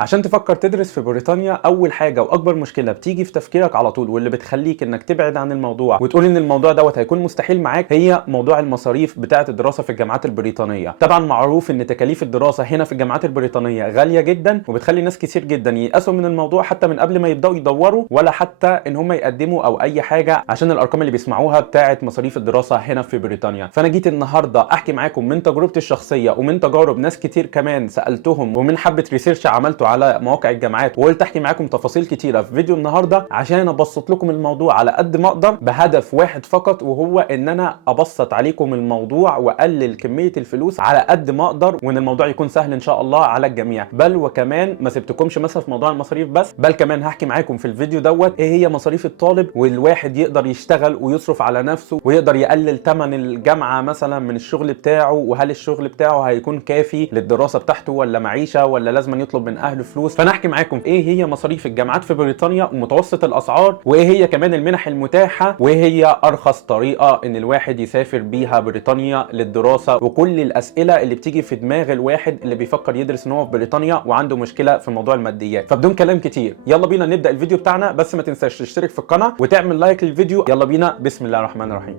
عشان تفكر تدرس في بريطانيا، اول حاجه واكبر مشكله بتيجي في تفكيرك على طول واللي بتخليك انك تبعد عن الموضوع وتقول ان الموضوع دوت هيكون مستحيل معاك هي موضوع المصاريف بتاعه الدراسه في الجامعات البريطانيه. طبعا معروف ان تكاليف الدراسه هنا في الجامعات البريطانيه غاليه جدا، وبتخلي ناس كتير جدا ييأسوا من الموضوع حتى من قبل ما يبداوا يدوروا ولا حتى ان هم يقدموا او اي حاجه، عشان الارقام اللي بيسمعوها بتاعه مصاريف الدراسه هنا في بريطانيا. فانا جيت النهارده احكي معاكم من تجربتي الشخصيه ومن تجارب ناس كتير كمان سالتهم، ومن حبه ريسيرش عملته على مواقع الجامعات، وقلت احكي معاكم تفاصيل كتيره في فيديو النهارده عشان ابسط لكم الموضوع على قد ما اقدر بهدف واحد فقط، وهو ان انا ابسط عليكم الموضوع واقلل كميه الفلوس على قد ما اقدر، وان الموضوع يكون سهل ان شاء الله على الجميع. بل وكمان ما سبتكمش مثلا في موضوع المصاريف بس، بل كمان هحكي معاكم في الفيديو دوت ايه هي مصاريف الطالب، والواحد يقدر يشتغل ويصرف على نفسه ويقدر يقلل ثمن الجامعه مثلا من الشغل بتاعه، وهل الشغل بتاعه هيكون كافي للدراسه بتاعته ولا معيشه ولا لازم يطلب من اهله فلوس. فانا احكي معاكم ايه هي مصاريف الجامعات في بريطانيا ومتوسط الاسعار، وايه هي كمان المنح المتاحه، وايه هي ارخص طريقه ان الواحد يسافر بيها بريطانيا للدراسه، وكل الاسئله اللي بتيجي في دماغ الواحد اللي بيفكر يدرس ان هو في بريطانيا وعنده مشكله في موضوع الماديات. فبدون كلام كتير يلا بينا نبدا الفيديو بتاعنا، بس ما تنساش تشترك في القناه وتعمل لايك للفيديو. يلا بينا، بسم الله الرحمن الرحيم.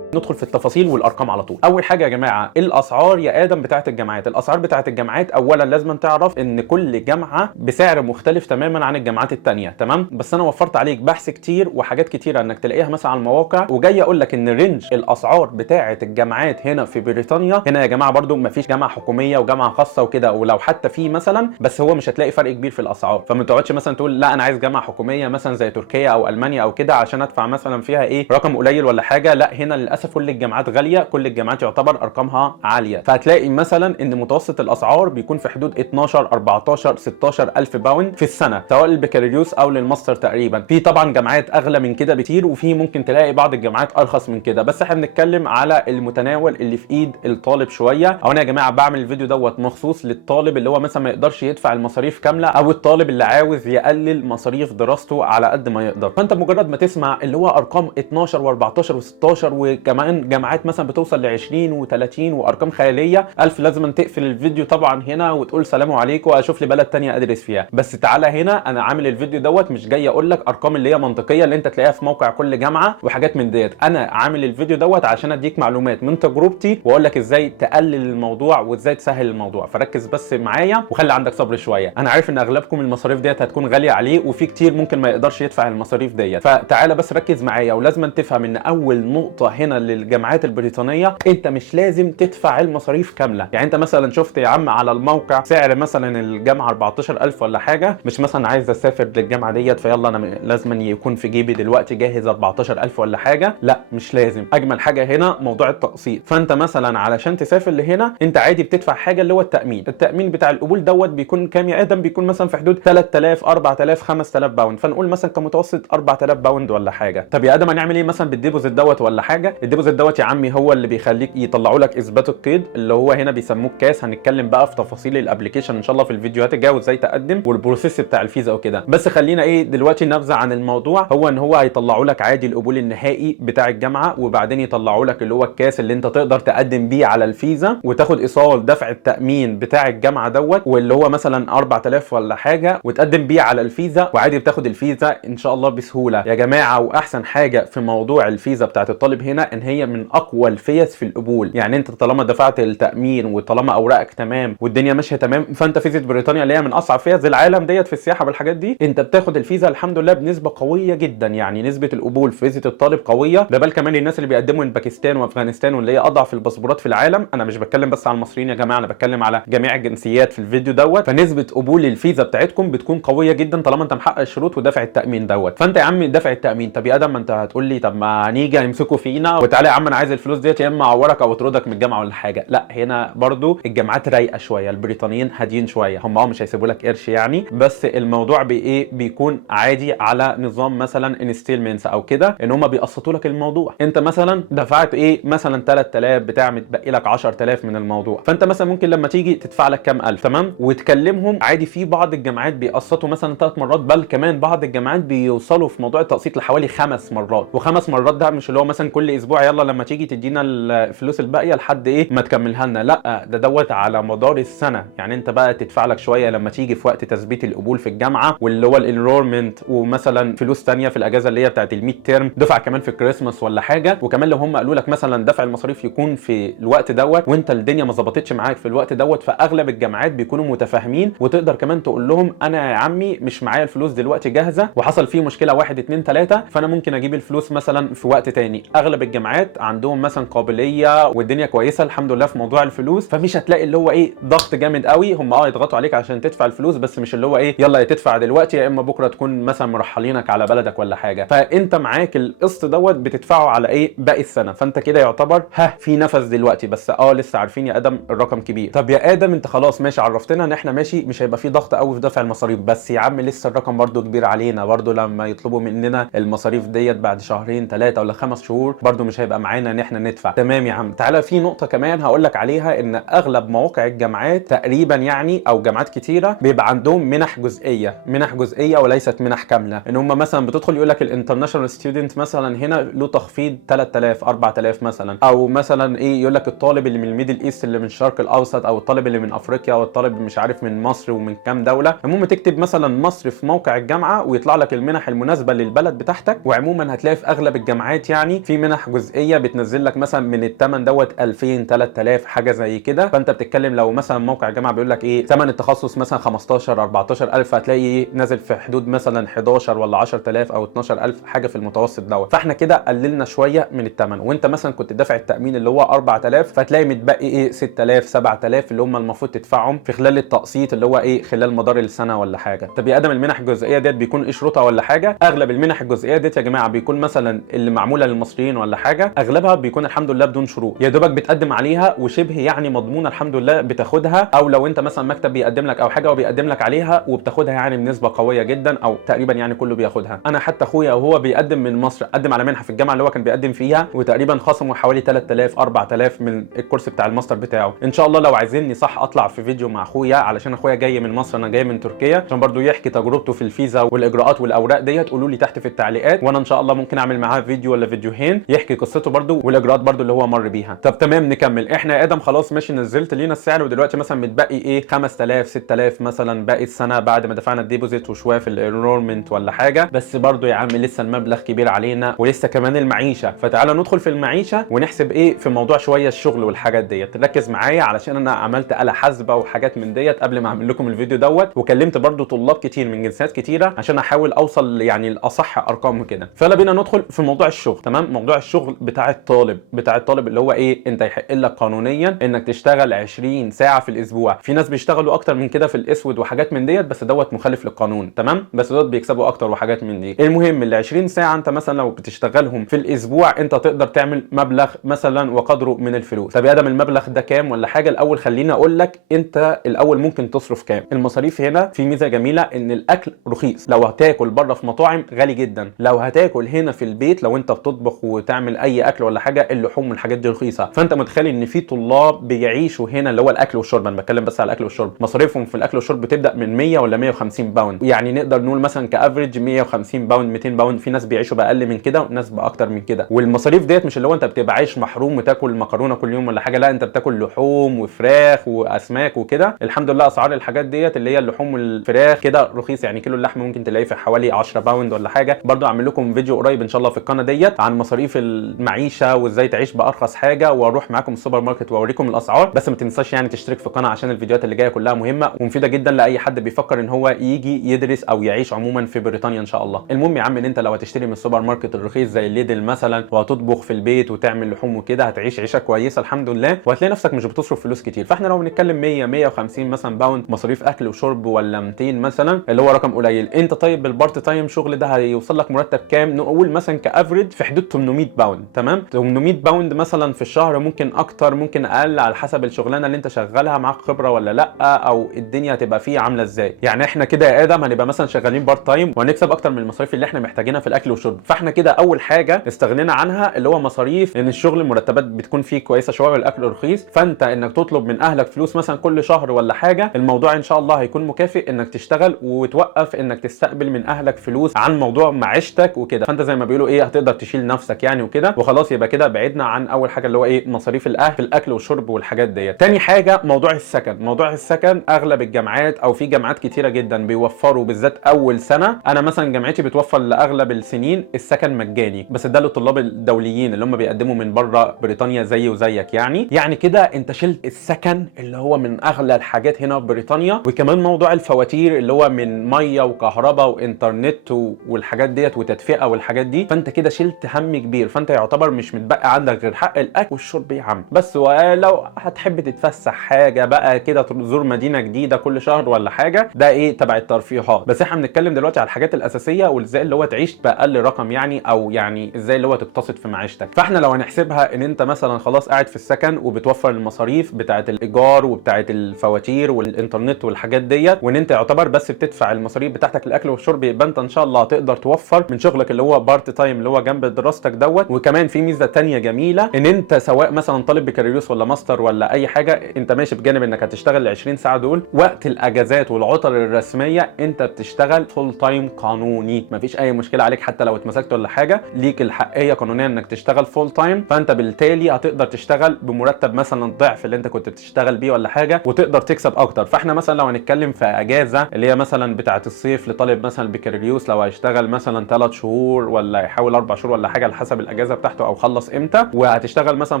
ندخل في التفاصيل والارقام على طول. اول حاجه يا جماعه الاسعار يا ادم بتاعه الجامعات. الاسعار بتاعه الجامعات اولا لازم تعرف ان كل جامعه بسعر مختلف تماما عن الجامعات الثانيه، تمام؟ بس انا وفرت عليك بحث كتير وحاجات كتيره انك تلاقيها مثلا على المواقع، وجاي اقول لك ان رينج الاسعار بتاعه الجامعات هنا في بريطانيا. هنا يا جماعه برده مفيش جامعه حكوميه وجامعه خاصه وكده، ولو حتى في مثلا بس هو مش هتلاقي فرق كبير في الاسعار. فما تقعدش مثلا تقول لا انا عايز جامعه حكوميه مثلا زي تركيا او المانيا او كده عشان ادفع مثلا فيها ايه رقم قليل ولا حاجه. لا، هنا للاسف كل الجامعات غاليه، كل الجامعات يعتبر ارقامها عاليه. فهتلاقي مثلا ان متوسط الاسعار بيكون في حدود 12 14 16 الف باوند في السنه، سواء للبكالوريوس او للماستر تقريبا. في طبعا جامعات اغلى من كده بكتير، وفي ممكن تلاقي بعض الجامعات ارخص من كده، بس احنا بنتكلم على المتناول اللي في ايد الطالب شويه. او انا يا جماعه بعمل الفيديو دوت مخصوص للطالب اللي هو مثلا ما يقدرش يدفع المصاريف كامله، او الطالب اللي عاوز يقلل مصاريف دراسته على قد ما يقدر. فانت مجرد ما تسمع اللي هو ارقام 12 و14 و16 وكمان جامعات مثلا بتوصل ل 20 و30 وارقام خياليه، لازم تقفل الفيديو طبعا هنا وتقول سلام عليكم واشوف لي بلد ثانيه ادرس فيها. بس تعالى هنا، انا عامل الفيديو دوت مش جاي اقول لك ارقام اللي هي منطقيه اللي انت تلاقيها في موقع كل جامعه وحاجات من ديت. انا عامل الفيديو دوت عشان اديك معلومات من تجربتي واقول لك ازاي تقلل الموضوع وازاي تسهل الموضوع. فركز بس معايا وخلي عندك صبر شويه. انا عارف ان اغلبكم المصاريف ديت هتكون غاليه عليه، وفي كتير ممكن ما يقدرش يدفع المصاريف ديت. فتعالى بس ركز معايا، ولازم تفهم ان اول نقطه هنا للجامعات البريطانيه انت مش لازم تدفع المصاريف كامله. يعني انت مثلا شفت يا عم على الموقع سعر مثلا الجامعه 14000 ولا حاجه، مش مثلا عايز اسافر للجامعه ديت فيلا انا لازم يكون في جيبي دلوقتي جاهز 14000 ولا حاجه. لا، مش لازم. اجمل حاجه هنا موضوع التقسيط. فانت مثلا علشان تسافر لهنا انت عادي بتدفع حاجه اللي هو التامين بتاع القبول دوت بيكون كام يا ادم؟ بيكون مثلا في حدود 3000 4000 5000 باوند، فنقول مثلا كمتوسط 4000 باوند ولا حاجه. طب يا ادم هنعمل ايه مثلا بالديبوزيت دوت ولا حاجه؟ الديبوزيت دوت يا عمي هو اللي بيخليك يطلعوا لك اثبات القيد اللي هو هنا بيسموه كاس. هنتكلم بقى في تفاصيل الابلكيشن ان شاء الله في الفيديوهات الجايه وازاي تقدم والبروسيس بتاع الفيزا وكده. بس خلينا ايه دلوقتي نبذه عن الموضوع. هو ان هو هيطلعوا لك عادي القبول النهائي بتاع الجامعه، وبعدين يطلعوا لك اللي هو الكاس اللي انت تقدر تقدم بيه على الفيزا وتاخد ايصال دفع التامين بتاع الجامعه دوت، واللي هو مثلا 4000 ولا حاجه، وتقدم بيه على الفيزا وعادي بتاخد الفيزا ان شاء الله بسهوله يا جماعه. واحسن حاجه في موضوع الفيزا بتاعت الطالب هنا ان هي من اقوى الفيز في القبول. يعني انت طالما دفعت التامين وطالما اوراقك تمام والدنيا ماشيه تمام، فانت فيزا بريطانيا اللي هي من اصعب فيز العالم ديت في السياحه والحاجات دي، انت بتاخد الفيزا الحمد لله بنسبه قويه جدا. يعني نسبه القبول في فيزا الطالب قويه، ده بل كمان الناس اللي بيقدموا من باكستان وافغانستان واللي هي اضعف الباسبورات في العالم. انا مش بتكلم بس على المصريين يا جماعه، انا بتكلم على جميع الجنسيات في الفيديو دوت. فنسبه قبول الفيزا بتاعتكم بتكون قويه جدا طالما انت محقق الشروط ودافع التامين دوت. فانت يا عم دافع التامين. طب يا ادم ما انت هتقول لي طب ما هنيجي هيمسكوا فينا وتعالى يا عم انا عايز الفلوس ديت يا اما اعورك او اطردك من الجامعه ولا حاجه. لا هنا برضو الجامعات رايقه شويه، البريطانيين هاديين شويه، هم مش هيسيبوا لك قرش يعني، بس الموضوع بايه بيكون عادي على نظام مثلا انستيلمنتس او كده، ان هم بيقسطوا لك الموضوع. انت مثلا دفعت ايه مثلا 3000 بتاع، متبقي لك 10000 من الموضوع، فانت مثلا ممكن لما تيجي تدفع لك كام الف تمام وتكلمهم عادي. في بعض الجامعات بيقسطوا مثلا 3 مرات، بل كمان بعض الجامعات بيوصلوا في موضوع التقسيط لحوالي 5 مرات. و5 مرات ده مش اللي هو مثلا كل اسبوع يلا لما تيجي تدينا الفلوس الباقيه لحد ايه ما تكملها لنا، لا ده دوت على مدار السنه. يعني انت بقى تدفع لك شويه لما تيجي في وقت تثبيت القبول في الجامعه واللي هو الانرولمنت، ومثلا فلوس ثانيه في الاجازه اللي هي بتاعت الميد تيرم، دفع كمان في الكريسماس ولا حاجه. وكمان لو هم قالوا لك مثلا دفع المصاريف يكون في الوقت دوت وانت الدنيا ما ظبطتش معاك في الوقت دوت، فاغلب الجامعات بيكونوا متفاهمين، وتقدر كمان تقول لهم انا يا عمي مش معايا الفلوس دلوقتي جاهزه وحصل فيه مشكله 1 2 3، فانا ممكن اجيب الفلوس مثلا في وقت تاني. اغلب الجامعات عندهم مثلا قابليه والدنيا كويسه الحمد لله في موضوع الفلوس، فمش هتلاقي اللي هو ايه ضغط جامد قوي. هم يضغطوا عليك عشان تدفع الفلوس، بس مش اللي هو ايه يلا يا تدفع دلوقتي يا اما بكره تكون مثلا مرحلينك على بلدك ولا حاجه. فانت معاك القسط دوت بتدفعه على ايه باقي السنه، فانت كده يعتبر في نفس دلوقتي، بس لسه عارفين يا ادم الرقم كبير. طب يا ادم انت خلاص ماشي عرفتنا ان احنا ماشي مش هيبقى في ضغط قوي في دفع المصاريف، بس يا عم لسه الرقم برده كبير علينا. برده لما يطلبوا مننا المصاريف ديت بعد شهرين 3 ولا 5 شهور برده مش هيبقى معانا ان احنا ندفع. تمام يا عم، تعالى في نقطه كمان هقول لك عليها، ان اغلب مواقع الجامعات تقريبا يعني او جامعات كتيره بيبقى عندهم منح جزئيه، منح جزئيه وليست منح كامله. ان هم مثلا بتدخل يقول لك الانترناشونال ستودنت مثلا هنا له تخفيض 3000 4000 مثلا، او مثلا ايه يقول لك الطالب اللي من الميدل ايست اللي من الشرق الاوسط، او الطالب اللي من افريقيا، او الطالب مش عارف من مصر ومن كام دوله. المهم تكتب مثلا مصر في موقع الجامعه ويطلع لك المنح المناسبه للبلد بتاعتك. وعموما هتلاقي في اغلب الجامعات يعني في منح جزئيه بتنزل لك مثلا من الثمن دوت 2000 3000 حاجه زي كده. فانت بتتكلم لو مثلا موقع الجامعه بيقول لك ايه ثمن التخصص مثلا 15 14000، هتلاقي نازل في حدود مثلا 11 ولا 10000 او 12000 حاجه في المتوسط دوت. فاحنا كده قللنا شويه من الثمن، وانت مثلا كنت دافع التامين اللي هو 4000، فتلاقي متبقي ايه 6000 7000 اللي هم المفروض تدفعهم في خلال التقسيط اللي هو ايه خلال مدار السنه ولا حاجه. طب يا ادم المنح الجزئيه ديت بيكون ايه شروطها ولا حاجه؟ اغلب المنح الجزئيه ديت يا جماعه بيكون مثلا اللي معموله للمصريين ولا حاجه، اغلبها بيكون الحمد لله بدون شروط، يا دوبك بتقدم عليها وشبه يعني مضمونه الحمد لله بتاخدها، او لو انت مثلا مكتب بيقدم لك او حاجه وبيقدم لك عليها وبتاخدها يعني بنسبه قويه جدا، او تقريبا يعني كله بياخدها. انا حتى اخويا وهو بيقدم من مصر قدم على منحه في الجامعه اللي هو كان بيقدم فيها، وتقريبا خصموا حوالي 3000 4000 من الكورس بتاع الماستر بتاعه. ان شاء الله لو عايزيني صح اطلع في فيديو مع اخويا، علشان اخويا جاي من مصر انا جاي من تركيا، عشان برضو يحكي تجربته في الفيزا والاجراءات والاوراق ديت. قولوا لي تحت في التعليقات وانا ان شاء الله ممكن اعمل معاه فيديو ولا فيديوهين يحكي قصته برضو والاجراءات برضو اللي هو مر بيها. طب تمام نكمل. احنا يا ادم خلاص ماشي نزلت لينا السعر، ودلوقتي مثلا متبقي ايه 5000 6000 مثلا باقي السنه بعد ما دفعنا الديبوزيت وشويه في الانرولمنت ولا حاجه. بس برضو يا عم لسه المبلغ كبير علينا، ولسه كمان المعيشه. فتعالى ندخل في المعيشه ونحسب ايه في موضوع شويه الشغل والحاجات ديت. ركز معايا علشان انا عملت آلة حاسبه وحاجات من ديت قبل ما اعمل لكم الفيديو دوت، وكلمت برضو طلاب كتير من جنسيات كتيره عشان احاول اوصل يعني الاصح ارقام كده. فيلا بينا ندخل في موضوع الشغل. تمام، موضوع الشغل بتاع الطالب اللي هو ايه انت يحق لك قانونيا انك تشتغل 20 ساعه في الاسبوع. في ناس بيشتغلوا اكتر من كده في الاسود وحاجات من ديت، بس دوت مخالف للقانون. تمام، بس دوت بيكسبوا اكتر وحاجات من دي. المهم ال 20 ساعه انت مثلا لو بتشتغلهم في الاسبوع انت تقدر تعمل مبلغ مثلا وقدره من الفلوس. طب يا ادم المبلغ ده كام ولا حاجه؟ الاول خليني اقول لك انت الاول ممكن تصرف كام. المصاريف هنا في ميزه جميله ان الاكل رخيص. لو هتاكل بره في مطاعم غالي جدا، لو هتاكل هنا في البيت لو انت بتطبخ وتعمل اي اكل ولا حاجه اللحوم والحاجات دي رخيصه. فانت متخيل ان في طلاب بيعيشوا هنا اللي هو الاكل والشرب، انا بتكلم بس على الاكل والشرب، مصاريفهم في الاكل والشرب بتبدا من 100 ولا 150 باوند. يعني نقدر نقول مثلا كافريج 150 باوند 200 باوند. في ناس بيعيشوا باقل من كده وناس باكتر من كده. والمصاريف ديت مش اللي هو انت بتبقى عايش محروم وتاكل مكرونه كل يوم ولا حاجه، لا انت بتاكل لحوم وفراخ واسماك وكده. الحمد لله اسعار الحاجات ديت اللي هي اللحوم والفراخ كده رخيص، يعني كيلو اللحم ممكن تلاقيه في حوالي 10 باوند ولا حاجه. برضو اعمل لكم فيديو قريب ان شاء الله في القناه ديت عن مصاريف المعيشه وازاي تعيش بارخص حاجه، واروح معاكم السوبر ماركت واوريكم الاسعار. بس ما تنساش يعني تشترك في القناه عشان الفيديوهات اللي جايه كلها مهمه ومفيده جدا لاي حد بيفكر ان هو يجي يدرس او يعيش عموما في بريطانيا ان شاء الله. المهم يا عم ان انت لو هتشتري من السوبر ماركت الرخيص زي الليدل مثلا وهتطبخ في البيت وتعمل لحوم وكده هتعيش عيشه كويسه الحمد لله، وهتلاقي نفسك مش بتصرف فلوس كتير. فاحنا لو بنتكلم 100 150 مثلا باوند مصاريف اكل وشرب، ولا 200 مثلا اللي هو رقم قليل. انت طيب بالبارت تايم شغل ده هيوصل لك مرتب كام؟ نقول مثلا كافريج في حدود 800 باوند. تمام. 800 باوند مثلا في الشهر، ممكن اكتر ممكن اقل على حسب الشغلانه اللي انت شغالها، معاك خبره ولا لا، او الدنيا هتبقى فيه عامله ازاي. يعني احنا كده يا ادم هنبقى مثلا شغالين بارت تايم وهنكسب اكتر من المصاريف اللي احنا محتاجينها في الاكل والشرب، فاحنا كده اول حاجه استغنينا عنها اللي هو مصاريف، لان الشغل المرتبات بتكون فيه كويسه شويه والاكل رخيص، فانت انك تطلب من اهلك فلوس مثلا كل شهر ولا حاجه، الموضوع ان شاء الله هيكون مكافئ انك تشتغل وتوقف انك تستقبل من اهلك فلوس عن موضوع معيشتك وكده. فانت زي ما بيقولوا ايه هتقدر تشيل نفسك يعني وكده وخلاص. يبقى كده بعدنا عن اول حاجه اللي هو ايه مصاريف الاهل في الاكل والشرب والحاجات ديت. تاني حاجه موضوع السكن. موضوع السكن اغلب الجامعات او في جامعات كتيره جدا بيوفروا بالذات اول سنه. انا مثلا جامعتي بتوفر لاغلب السنين السكن مجاني، بس ده للطلاب الدوليين اللي هم بيقدموا من بره بريطانيا زي وزيك يعني كده انت شلت السكن اللي هو من اغلى الحاجات هنا في بريطانيا. وكمان موضوع الفواتير اللي هو من ميه وكهرباء وانترنت والحاجات ديت وتدفئه والحاجات دي، فانت كده شلت هم كبير. فانت يعتبر مش متبقى عندك غير حق الاكل والشرب يا عم بس. ولو هتحب تتفسح حاجه بقى كده تزور مدينه جديده كل شهر ولا حاجه، ده ايه تبع الترفيهات. بس احنا بنتكلم دلوقتي على الحاجات الاساسيه وازاي اللي هو تعيش باقل رقم يعني، او يعني ازاي اللي هو تقتصد في معيشتك. فاحنا لو هنحسبها ان انت مثلا خلاص قاعد في السكن وبتوفر المصاريف بتاعه الايجار وبتاعه الفواتير والانترنت والحاجات ديت، وان انت يعتبر بس بتدفع المصاريف بتاعتك الاكل والشرب، يبقى انت ان شاء الله هتقدر توفر من شغلك اللي هو بارت تايم اللي هو جنب دراستك دوت. وكمان في ميزه تانية جميله، ان انت سواء مثلا طالب بكالوريوس ولا ماستر ولا اي حاجه، انت ماشي بجانب انك هتشتغل ال 20 ساعه دول، وقت الاجازات والعطل الرسميه انت بتشتغل فول تايم قانوني، مفيش اي مشكله عليك. حتى لو اتمسكت ولا حاجه ليك الحقيه قانونيا انك تشتغل فول تايم، فانت بالتالي هتقدر تشتغل بمرتب مثلا ضعف اللي انت كنت بتشتغل بيه ولا حاجه، وتقدر تكسب اكتر. فاحنا مثلا لو هنتكلم في اجازه اللي هي مثلا بتاعه الصيف لطالب مثلا بكالوريوس، لو هيشتغل مثلا 3 شهور ولا يحاول 4 شهور ولا حاجه على حسب الاجازه بتاعته او خلص امتى، وهتشتغل مثلا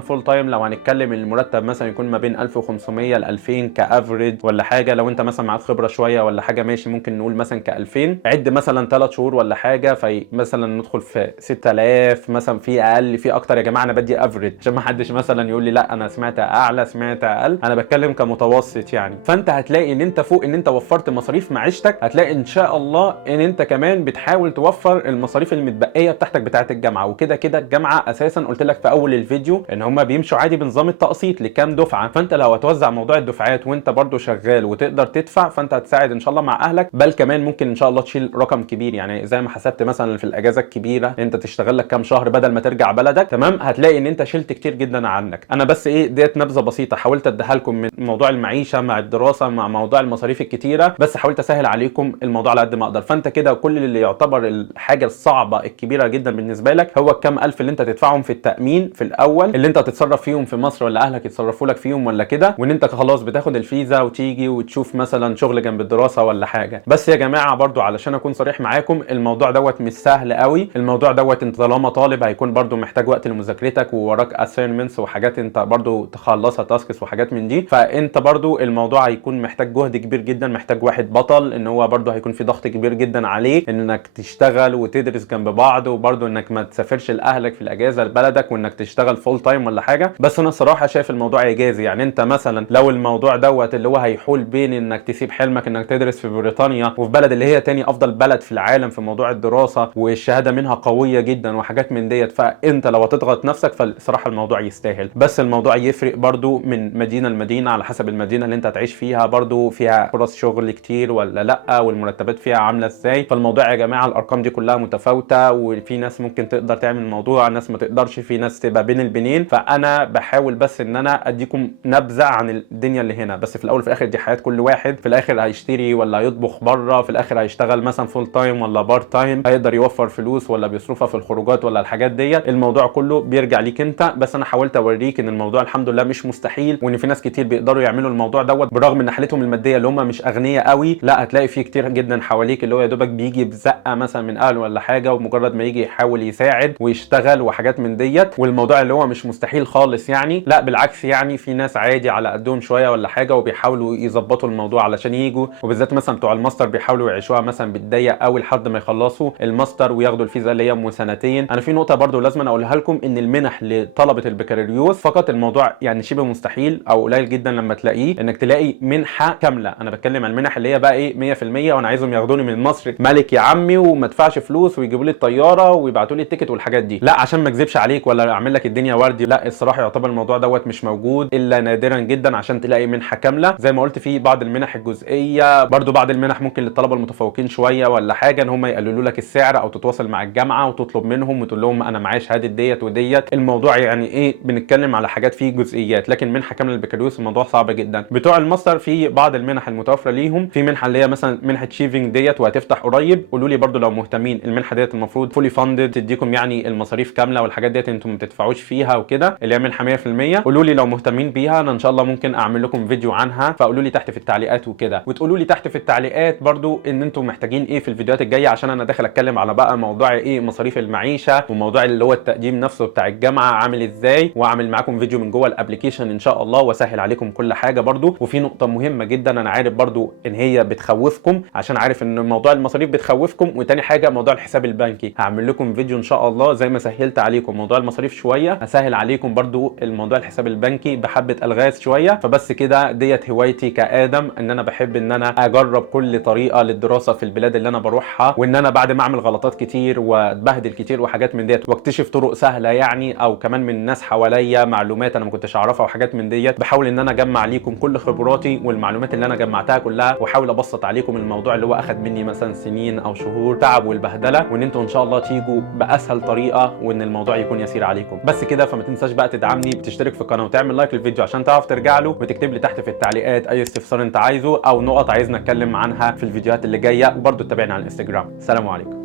فول تايم، لو هنتكلم المرتب مثلا يكون ما بين 1500 ل 2000 كافريج ولا حاجه. لو انت مثلا معاك خبره شويه ولا حاجه ماشي ممكن نقول مثلا ك 2000، عد مثلا 3 شهور ولا حاجه، فمثلا ندخل في 6000 مثلا، في اقل في اكتر. يا جماعه انا بدي افريج عشان ما حدش مثلا يقول لي لا انا سمعت اعلى سمعت اقل، انا بتكلم كمتوسط يعني. فانت هتلاقي ان انت فوق ان انت وفرت مصاريف معيشتك، هتلاقي ان شاء الله ان انت كمان بتحاول توفر المصاريف المتبقيه بتاعتك بتاعه الجامعه. وكده كده الجامعه اساسا قلت لك في اول الفيديو ان هم بيمشوا عادي بنظام التقسيط لكام دفعه، فانت لو هتوزع موضوع الدفعات وانت برضو شغال وتقدر تدفع، فانت هتساعد ان شاء الله مع اهلك، بل كمان ممكن ان شاء الله تشيل رقم كبير. يعني زي ما حسبت مثلا في الاجازه الكبيره انت تشتغل لك كام شهر بدل ما ترجع بلدك، تمام، هتلاقي ان انت شلت كتير جدا عنك. انا بس ايه ديت نبذه بسيطه حاولت اديها لكم من موضوع المعيشه مع الدراسه مع موضوع المصاريف الكتيره، بس حاولت اسهل عليكم الموضوع على قد ما اقدر. فانت كده كل اللي يعتبر الحاجه الصعبه الكبيره جدا بالنسبه لك هو الكام الف اللي انت تدفعهم في التامين في الاول، اللي انت هتتصرف فيهم في مصر ولا اهلك يتصرفوا لك فيهم ولا كده، وان انت خلاص بتاخد الفيزا وتيجي وتشوف مثلا شغل جنب الدراسه ولا حاجه. بس يا جماعه برضو علشان اكون صريح معاكم، الموضوع دوت مش سهل قوي. الموضوع دوت انت طالما طالب هيكون برضو محتاج وقت لمذاكرتك ووراك اساينمنتس وحاجات انت برضو تخلصها تاسكس وحاجات من دي، فانت برضو الموضوع هيكون محتاج جهد كبير جدا، محتاج واحد بطل ان هو برضو هيكون في ضغط كبير جدا عليه انك تشتغل وتدرس جنب بعض، وبرضو انك ما تسافرش لاهلك في الاجازه لبلدك وانك تشتغل فول تايم ولا حاجه. بس انا صراحه شايف الموضوع ايجازي. يعني انت مثلا لو الموضوع دوت اللي هو هيحول بين انك تسيب حلمك انك تدرس في بريطانيا وفي بلد اللي هي تاني افضل بلد في العالم في موضوع الدراسه والشهاده منها قويه جدا وحاجات من ديت، فانت لو هتضغط نفسك فالصراحه الموضوع يستاهل. بس الموضوع يفرق برضو من مدينه لمدينه على حسب المدينه اللي انت هتعيش فيها، برضو فيها فرص شغل كتير ولا لا، والمرتبات فيها عامله ازاي. فالموضوع يا جماعه الارقام دي كلها متفاوته، وفي ناس ممكن تقدر تعمل الموضوع، ناس ما تقدرش، في ناس تبقى بين البنين. فانا بحاول بس ان انا اديكم نبذه عن الدنيا اللي هنا. بس في الاول وفي الاخر دي حياه كل واحد، في الاخر هيشتري ولا هيطبخ بره، في الاخر هيشتغل مثلا فول تايم ولا بارت تايم، هيقدر يوفر فلوس ولا بيصرفها في الخروجات ولا الحاجات ديت. الموضوع كله بيرجع ليك انت. بس انا حاولت اوريك ان الموضوع الحمد لله مش مستحيل، وان في ناس كتير بيقدروا يعملوا الموضوع دوت برغم ان حالتهم الماديه اللي هم مش اغنياء قوي. لا هتلاقي في كتير جدا حواليك اللي هو يا دوبك بيجي بزقه مثلا من اهله ولا حاجه، ومجرد ما يجي يحاول يساعد ويشتغل وحاجات من ديت. والموضوع اللي هو مش مستحيل خالص يعني، لا بالعكس، يعني في ناس عادي على قدهم شويه ولا حاجه وبيحاولوا يظبطوا الموضوع علشان يجوا. وبالذات مثلا بتوع الماستر بيحاولوا يعيشوها مثلا بالضيق قوي لحد ما يخلصوا الماستر وياخدوا الفيزا اللي هي ام سنتين. انا في نقطه برضو لازم اقولها لكم، ان المنح لطلبه البكالوريوس فقط الموضوع يعني شبه مستحيل او قليل جدا لما تلاقيه انك تلاقي منحه كامله. انا بتكلم عن المنح اللي هي بقى ايه 100% وانا عايزهم ياخدوني من مصر ملك يا عمي وما ادفعش فلوس ويجيبوا لي الطياره ويبعتوا لي التيكت والحاجات دي، لا. عشان عشان ما اكذبش عليك ولا اعمل لك الدنيا وردي، لا الصراحه يعتبر الموضوع دوت مش موجود الا نادرا جدا عشان تلاقي منحه كامله. زي ما قلت في بعض المنح الجزئيه، برضو بعض المنح ممكن للطلبه المتفوقين شويه ولا حاجه ان هم يقللوا لك السعر، او تتواصل مع الجامعه وتطلب منهم وتقول لهم انا معايا شهاده ديت وديت. الموضوع يعني ايه، بنتكلم على حاجات فيه جزئيات، لكن منحه كامله للبكالوريوس الموضوع صعب جدا. بتوع الماستر في بعض المنح المتوفره ليهم، في منحه اللي هي مثلا منحه شيفنج ديت وهتفتح قريب. قولوا لي برضو لو مهتمين، المنحه ديت المفروض فولي فاندد، تديكم يعني المصاريف كامله والحاجات ديت انتم ما تدفعوش فيها وكده، اللي هي منحه 100%. قولوا لي لو مهتمين بيها، انا ان شاء الله ممكن اعمل لكم فيديو عنها، فقولوا لي تحت في التعليقات وكده. وتقولوا لي تحت في التعليقات برضو ان انتم محتاجين ايه في الفيديوهات الجايه، عشان انا داخل اتكلم على بقى موضوع ايه مصاريف المعيشه، وموضوع اللي هو التقديم نفسه بتاع الجامعه عامل ازاي، واعمل معاكم فيديو من جوه الابلكيشن ان شاء الله، واسهل عليكم كل حاجه برضو. وفي نقطه مهمه جدا انا عارف برضو ان هي بتخوفكم، عشان عارف ان موضوع المصاريف بتخوفكم. وتاني حاجه موضوع الحساب البنكي، هعمل لكم فيديو ان شاء الله زي ما سهلت عليكم موضوع المصاريف شويه، اسهل عليكم برضو الموضوع الحساب البنكي بحبه الغاز شويه. فبس كده ديت هوايتي كادم، ان انا بحب ان انا اجرب كل طريقه للدراسه في البلاد اللي انا بروحها، وان انا بعد ما اعمل غلطات كتير واتبهدل كتير وحاجات من ديت، واكتشف طرق سهله يعني، او كمان من ناس حواليا معلومات انا ما كنتش اعرفها وحاجات من ديت، بحاول ان انا اجمع ليكم كل خبراتي والمعلومات اللي انا جمعتها كلها، واحاول ابسط عليكم الموضوع اللي هو اخد مني مثلا سنين او شهور تعب والبهدله، وان انتوا ان شاء الله تيجوا باسهل طريقه، وان الموضوع يكون يسير عليكم. بس كده، فما تنساش بقى تدعمني بتشترك في القناه وتعمل لايك للفيديو عشان تعرف ترجع له، وتكتب لي تحت في التعليقات اي استفسار انت عايزه او نقط عايزنا نتكلم عنها في الفيديوهات اللي جايه، وبرده تتابعني على الانستجرام. سلام عليكم.